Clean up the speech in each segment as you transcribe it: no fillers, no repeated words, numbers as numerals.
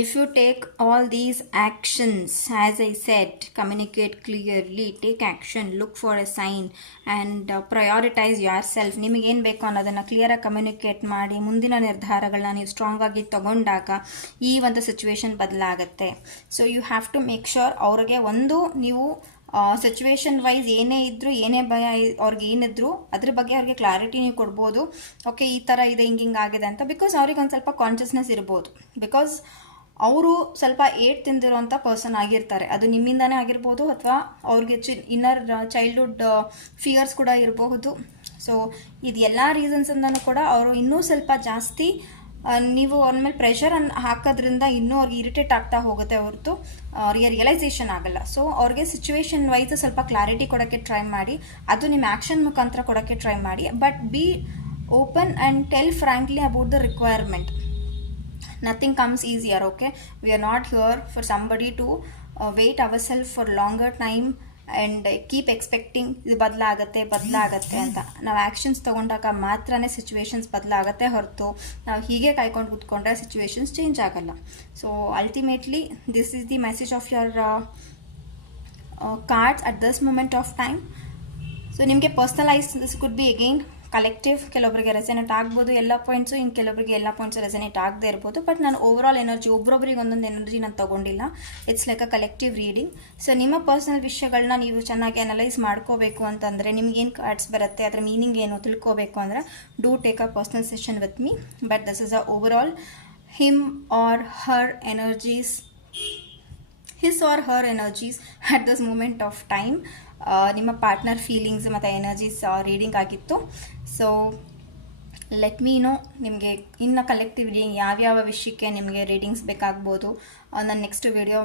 if you take all these actions, as I said, communicate clearly, take action, look for a sign, and prioritize yourself. ನಿಮಗೇನು ಬೇಕು ಅನ್ನೋದನ್ನು ಕ್ಲಿಯರಾಗಿ communicate ಮಾಡಿ ಮುಂದಿನ ನಿರ್ಧಾರಗಳನ್ನ ನೀವು ಸ್ಟ್ರಾಂಗ್ ಆಗಿ ತಗೊಂಡಾಗ ಈ ಒಂದು ಸಿಚುವೇಶನ್ ಬದಲಾಗುತ್ತೆ. So you have to make sure ಅವ್ರಿಗೆ ಒಂದು ನೀವು ಸಿಚುವೇಶನ್ ವೈಸ್ ಏನೇ ಇದ್ದರೂ ಏನೇ ಭಯ ಅವ್ರಿಗೆ ಏನಿದ್ರು ಅದ್ರ ಬಗ್ಗೆ ಅವ್ರಿಗೆ ಕ್ಲಾರಿಟಿ ನೀವು ಕೊಡ್ಬೋದು. ಓಕೆ, ಈ ಥರ ಇದೆ, ಹಿಂಗೆ ಆಗಿದೆ ಅಂತ. ಬಿಕಾಸ್ ಅವ್ರಿಗೆ ಒಂದು ಸ್ವಲ್ಪ ಕಾನ್ಷಿಯಸ್ನೆಸ್ ಇರ್ಬೋದು. ಬಿಕಾಸ್ ಅವರು ಸ್ವಲ್ಪ ಏಟ್ ತಿಂದಿರೋಂಥ ಪರ್ಸನ್ ಆಗಿರ್ತಾರೆ. ಅದು ನಿಮ್ಮಿಂದನೇ ಆಗಿರ್ಬೋದು ಅಥವಾ ಅವ್ರಿಗೆ ಇನ್ನರ್ ಚೈಲ್ಡ್ಹುಡ್ ಫಿಯರ್ಸ್ ಕೂಡ ಇರಬಹುದು. ಸೊ ಇದು ಎಲ್ಲ ರೀಸನ್ಸಿಂದನೂ ಕೂಡ ಅವರು ಇನ್ನೂ ಸ್ವಲ್ಪ ಜಾಸ್ತಿ ನೀವು ಅವ್ರ ಮೇಲೆ ಪ್ರೆಷರ್ ಹಾಕೋದ್ರಿಂದ ಇನ್ನೂ ಅವ್ರಿಗೆ ಇರಿಟೇಟ್ ಆಗ್ತಾ ಹೋಗುತ್ತೆ ಹೊರತು ಅವ್ರಿಗೆ ರಿಯಲೈಸೇಷನ್ ಆಗಲ್ಲ. ಸೊ ಅವ್ರಿಗೆ ಸಿಚುವೇಶನ್ ವೈಸ್ ಸ್ವಲ್ಪ ಕ್ಲಾರಿಟಿ ಕೊಡೋಕ್ಕೆ ಟ್ರೈ ಮಾಡಿ, ಅದು ನಿಮ್ಮ ಆ್ಯಕ್ಷನ್ ಮುಖಾಂತರ ಕೊಡೋಕ್ಕೆ ಟ್ರೈ ಮಾಡಿ. But B open and tell frankly about the requirement. Nothing comes easier. Okay, we are not here for somebody to wait ourselves for longer time and keep expecting ಇದು ಬದಲಾಗತ್ತೆ ಅಂತ. ನಾವು actions ತೊಗೊಂಡಾಗ ಮಾತ್ರನೇ situations ಬದಲಾಗತ್ತೆ ಹೊರತು ನಾವು ಹೀಗೆ ಕಾಯ್ಕೊಂಡು ಕೂತ್ಕೊಂಡ್ರೆ ಸಿಚುವೇಶನ್ಸ್ ಚೇಂಜ್ ಆಗಲ್ಲ. So ultimately this is the message of your cards at this moment of time. So ನಿಮಗೆ personalise, this could be again collective. ಕೆಲವೊಬ್ಬರಿಗೆ ರೆಸನೇಟ್ ಆಗ್ಬೋದು ಎಲ್ಲ ಪಾಯಿಂಟ್ಸು, ಇನ್ನು ಕೆಲವೊಬ್ಬರಿಗೆ ಎಲ್ಲ ಪಾಯಿಂಟ್ಸು ರೆಸನೇಟ್ ಆಗದೆ ಇರ್ಬೋದು. ಬಟ್ ನಾನು ಓವರಾಲ್ ಎನರ್ಜಿ, ಒಬ್ಬೊಬ್ಬರಿಗೆ ಒಂದೊಂದು ಎನರ್ಜಿ ನಾನು ತೊಗೊಂಡಿಲ್ಲ. It's like a collective reading. So ನಿಮ್ಮ ಪರ್ಸನಲ್ ವಿಷಯಗಳನ್ನ ನೀವು ಚೆನ್ನಾಗಿ ಅನಲೈಸ್ ಮಾಡ್ಕೋಬೇಕು ಅಂತಂದರೆ, ನಿಮಗೇನು ಕಾರ್ಡ್ಸ್ ಬರುತ್ತೆ, ಅದರ ಮೀನಿಂಗ್ ಏನು ತಿಳ್ಕೋಬೇಕು ಅಂದರೆ, do take a personal session with me. But this is a overall him or her energies, his or her energies at this moment of time. ನಿಮ್ಮ ಪಾರ್ಟ್ನರ್ ಫೀಲಿಂಗ್ಸ್ ಮತ್ತು ಎನರ್ಜೀಸ್ ರೀಡಿಂಗ್ ಆಗಿತ್ತು. So let me know ನಿಮಗೆ ಇನ್ನು collective reading ಯಾವ್ಯಾವ ವಿಷಯಕ್ಕೆ ನಿಮಗೆ readings ಬೇಕಾಗ್ಬೋದು. ನನ್ನ ನೆಕ್ಸ್ಟ್ ವಿಡಿಯೋ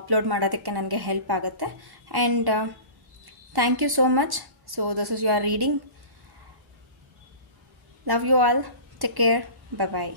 ಅಪ್ಲೋಡ್ ಮಾಡೋದಕ್ಕೆ ನನಗೆ ಹೆಲ್ಪ್ ಆಗುತ್ತೆ. And thank you so much. So this is your reading. Love you all. Take care. Bye bye.